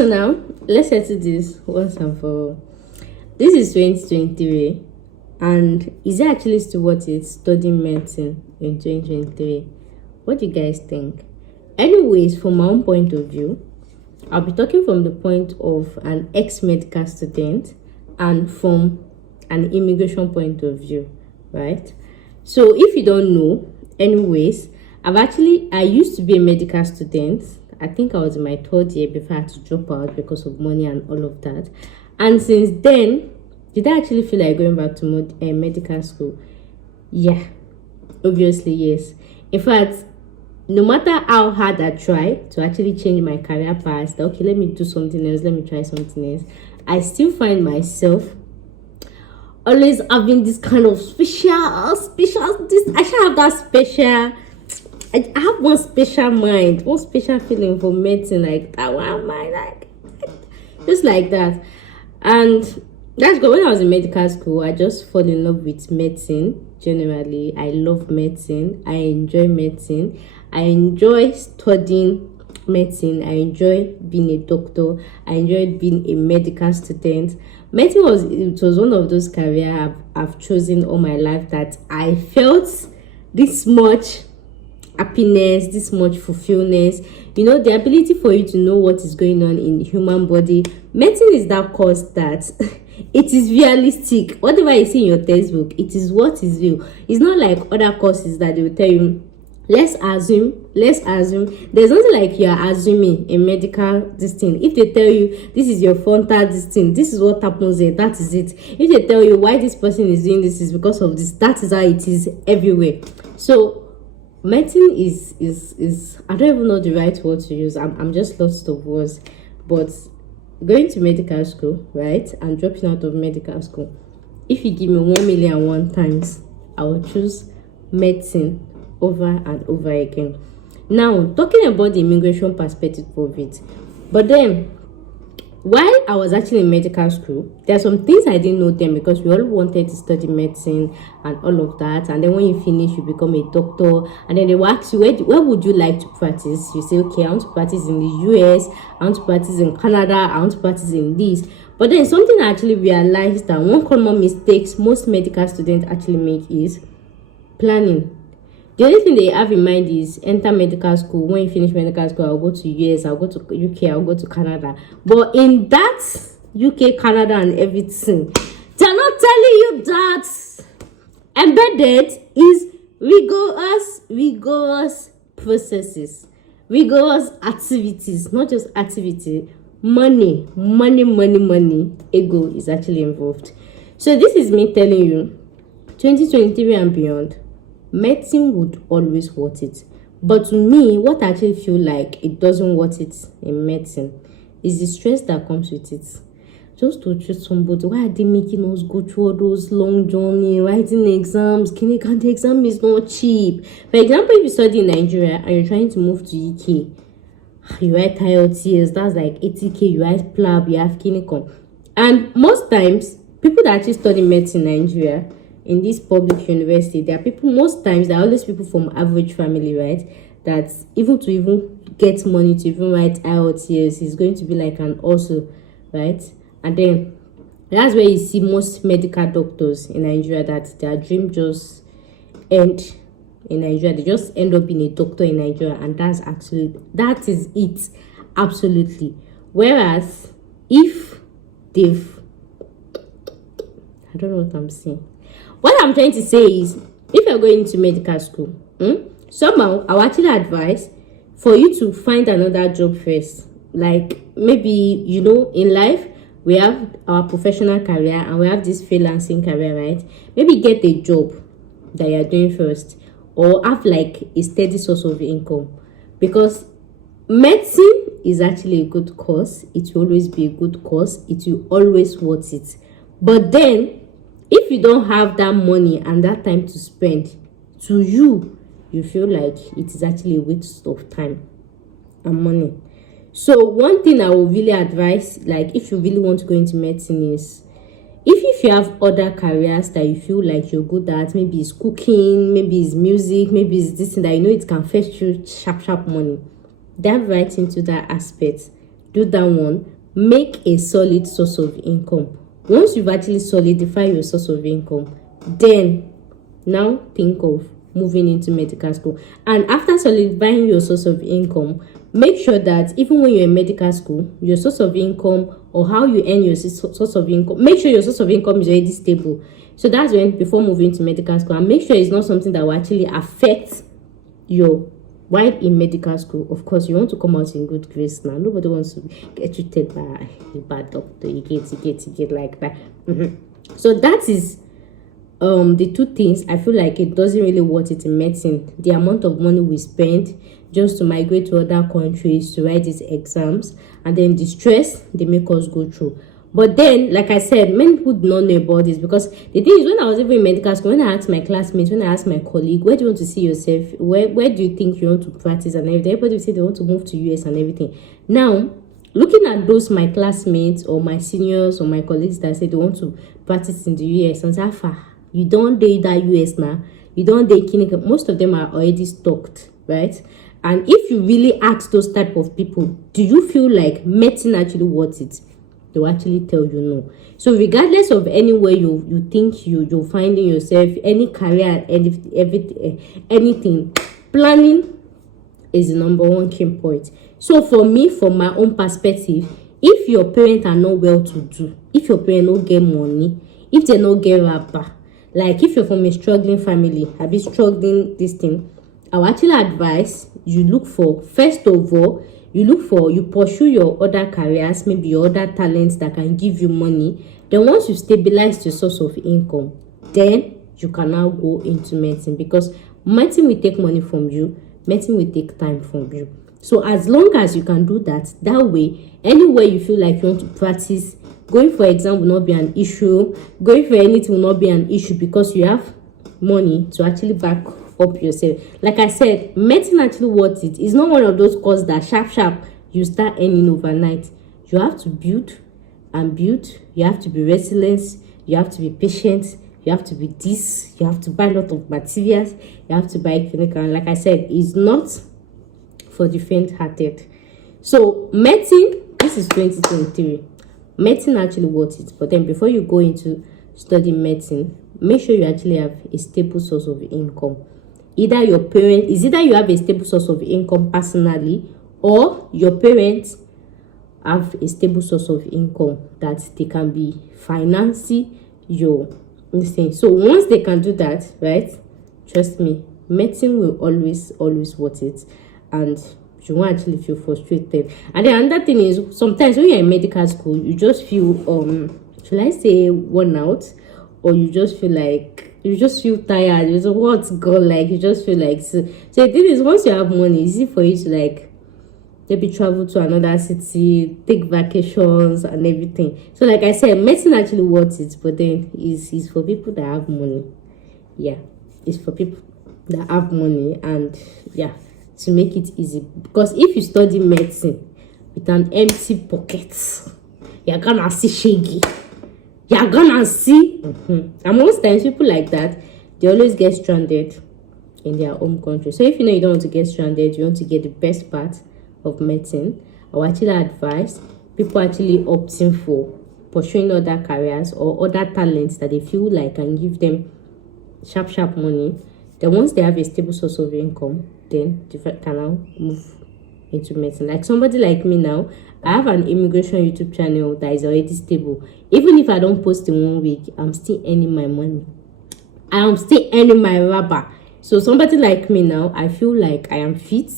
So now let's settle this once and for all. This is 2023, and is it actually still worth it studying medicine in 2023? What do you guys think? Anyways, from my own point of view, I'll be talking from the point of an ex-medical student and from an immigration point of view, right? So if you don't know, anyways, I used to be a medical student. I think I was in my third year before I had to drop out because of money and all of that. And since then, did I actually feel like going back to medical school? Yeah, obviously yes. In fact, no matter how hard I try to actually change my career path, that, okay, let me do something else, let me try something else, I still find myself always having this kind of I should have that special, I have one special mind, one special feeling for medicine, like that one mind, like just like that. And that's good. When I was in medical school, I just fall in love with medicine. Generally, I love medicine. I enjoy medicine. I enjoy studying medicine. I enjoy being a doctor. I enjoyed being a medical student. Medicine was one of those careers I've chosen all my life that I felt this much happiness, this much fulfillment. You know, the ability for you to know what is going on in the human body. Medicine is that course that it is realistic. Whatever you see in your textbook, it is what is real. It's not like other courses that they will tell you, let's assume. There's nothing like you're assuming a medical this thing. If they tell you this is your frontal this thing, this is what happens there, that is it. If they tell you why this person is doing this is because of this, that is how it is everywhere. So medicine is I don't even know the right word to use. I'm just lost of words. But going to medical school, right, and dropping out of medical school, if you give me 1,000,001 times, I will choose medicine over and over again. Now, talking about the immigration perspective of it, but then while I was actually in medical school, there are some things I didn't know then, because we all wanted to study medicine and all of that. And then when you finish, you become a doctor. And then they will ask you, where would you like to practice? You say, okay, I want to practice in the US, I want to practice in Canada, I want to practice in this. But then something I actually realized that one common mistakes most medical students actually make is planning. The only thing they have in mind is enter medical school. When you finish medical school, I'll go to US, I'll go to UK, I'll go to Canada. But in that UK, Canada, and everything, they're not telling you that embedded is rigorous processes, rigorous activities, not just activity, money, ego is actually involved. So this is me telling you, 2023 and beyond, medicine would always worth it. But to me, what I actually feel like it doesn't worth it in medicine is the stress that comes with it. Just to treat somebody, why are they making us go through all those long journey, writing exams? Clinical exam is not cheap. For example, if you study in Nigeria and you're trying to move to UK, you write IELTS, that's like 80k, you write PLAB, you have clinical. And most times, people that actually study medicine in Nigeria, in this public university, there are always people from average family, right? That even get money to even write IELTS is going to be like an also, right? And then that's where you see most medical doctors in Nigeria that their dream just end in Nigeria. They just end up being a doctor in Nigeria, and that is it, absolutely. Whereas if I don't know what I'm saying. What I'm trying to say is, if you're going to medical school, somehow I'll actually advise for you to find another job first. Like maybe, in life, we have our professional career and we have this freelancing career, right? Maybe get a job that you're doing first, or have like a steady source of income. Because medicine is actually a good course. It will always be a good course. It will always worth it. But then, if you don't have that money and that time to spend, to you feel like it is actually a waste of time and money. So one thing I would really advise, like if you really want to go into medicine, is if you have other careers that you feel like you're good at, maybe it's cooking, maybe it's music, maybe it's this thing that it can fetch you sharp money, dive right into that aspect do that one. Make a solid source of income. Once you've actually solidified your source of income, then now think of moving into medical school. And after solidifying your source of income, make sure that even when you're in medical school, your source of income or how you earn your source of income, make sure your source of income is already stable. So that's when, before moving to medical school, and make sure it's not something that will actually affect your, while in medical school. Of course, you want to come out in good grace now. Nobody wants to get treated by a bad doctor. You get like that. So that is the two things I feel like it doesn't really worth it in medicine. The amount of money we spend just to migrate to other countries to write these exams, and then the stress they make us go through. But then, like I said, many people do not know about this, because the thing is, when I was even in medical school, when I asked my classmates, when I asked my colleague, where do you want to see yourself? Where do you think you want to practice and everything? Everybody would say they want to move to US and everything. Now, looking at those, my classmates or my seniors or my colleagues that say they want to practice in the US, and say, you don't date that US now, you don't date clinical. Most of them are already stocked, right? And if you really ask those type of people, do you feel like medicine actually worth it? They'll actually tell you no. So regardless of anywhere you think you're finding yourself, any career, anything, planning is the number one key point. So for me, from my own perspective, if your parents are not well to do, if your parents don't get money, if they don't get rapper, like if you're from a struggling family, have been struggling this thing, I will actually advise you look for, first of all, you pursue your other careers, maybe your other talents that can give you money. Then once you stabilize your source of income, then you can now go into medicine, because medicine will take money from you, medicine will take time from you. So as long as you can do that, that way, anywhere you feel like you want to practice, going for exam will not be an issue, going for anything will not be an issue, because you have money to actually back up yourself. Like I said, medicine actually worth it. It's not one of those courses that sharp you start earning overnight. You have to build and build. You have to be resilient. You have to be patient. You have to be this. You have to buy a lot of materials. You have to buy clinical. And like I said, it's not for the faint-hearted. So medicine, this is 2023. Medicine actually worth it. But then before you go into studying medicine, make sure you actually have a stable source of income. Either your parent is either you have a stable source of income personally, or your parents have a stable source of income that they can be financing your thing. So once they can do that, right, trust me, medicine will always worth it, and you won't actually feel frustrated. And then another thing is, sometimes when you're in medical school, you just feel should I say worn out, or you just feel tired. You know what's gone, like you just feel like so the thing is, once you have money, it's easy for you to like maybe travel to another city, take vacations and everything. So like I said, medicine actually worth it, but then it's for people that have money. Yeah, it's for people that have money, and yeah, to make it easy. Because if you study medicine with an empty pocket, you're gonna see shaggy. You're gonna see. And most times people like that, they always get stranded in their home country. So if you know you don't want to get stranded, you want to get the best part of medicine, I would actually advise people actually opting for pursuing other careers or other talents that they feel like can give them sharp money. Then once they have a stable source of income, then they can now move into medicine. Like somebody like me now, I have an immigration YouTube channel that is already stable. Even if I don't post in 1 week, I'm still earning my money. I am still earning my rubber. So somebody like me now, I feel like I am fit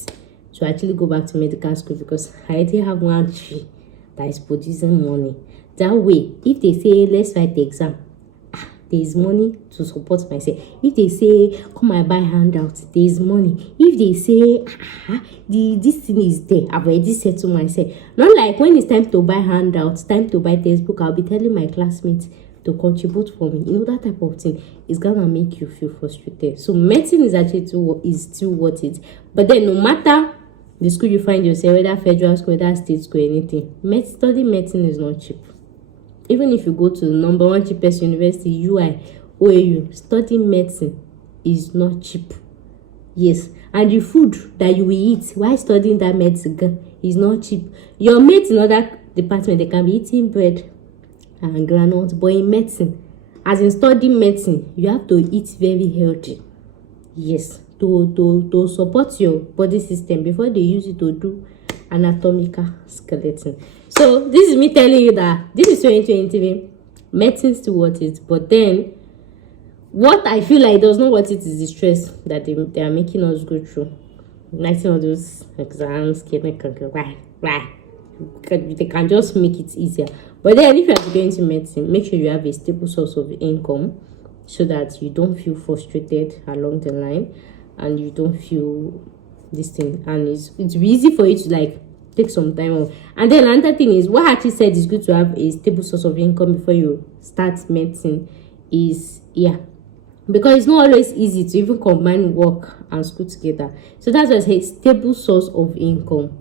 to actually go back to medical school, because I already have one tree that is producing money. That way, if they say let's write the exam, there is money to support myself. If they say come and buy handouts, there is money. If they say this thing is there, I've already said to myself. Not like when it's time to buy handouts, time to buy textbook, I'll be telling my classmates to contribute for me. You know, that type of thing is gonna make you feel frustrated. So medicine is actually still worth it. But then no matter the school you find yourself, whether federal school, whether state school, anything, studying medicine is not cheap. Even if you go to the number one cheapest university, UI, OAU, studying medicine is not cheap. Yes, and the food that you will eat while studying that medicine It's not cheap. Your mates in other department, they can be eating bread and granola, but in medicine, as in studying medicine, you have to eat very healthy. Yes, to support your body system before they use it to do anatomical skeleton. So this is me telling you that this is 2023. Medicine still worth it, but then what I feel like does not worth it is the stress that they are making us go through. Writing all those exams, why? They can just make it easier. But then if you are going to medicine, make sure you have a stable source of income so that you don't feel frustrated along the line and you don't feel this thing. And it's easy for you to like take some time off. And then another thing is, what Hattie said is good to have a stable source of income before you start medicine is, because it's not always easy to even combine work and school together. So that's why I say stable source of income.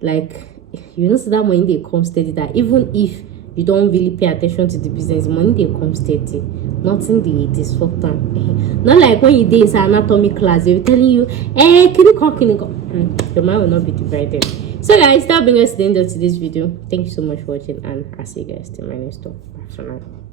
Like, you know, so that money they come steady, that even if you don't really pay attention to the business, money they come steady. Nothing they disrupt them. Not like when you do an anatomy class, they're telling you, clinical. Your mind will not be divided. So guys, that brings us to the end of today's video. Thank you so much for watching, and I'll see you guys in my next one. Bye for now.